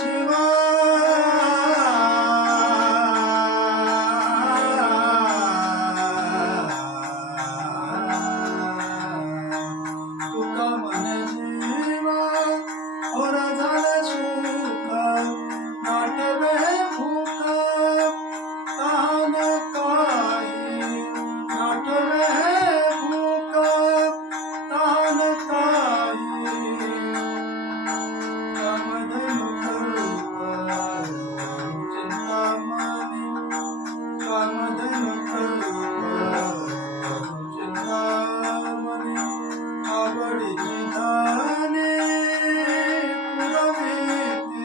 जीवा तुका मन जीवा और झाला सुखा नाटवे भूका तान काही नाटवे भूका तान काही कामधनु करूपा चिंतामणी कामधनु करूपा चिंतामणी आवडीची धाने पुरविते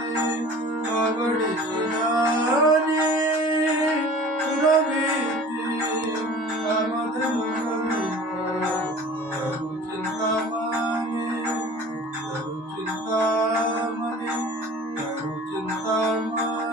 आवडीची धाने पुरविते कामधनु करूपा चिंतामणी चिंतामणी चिंतामणी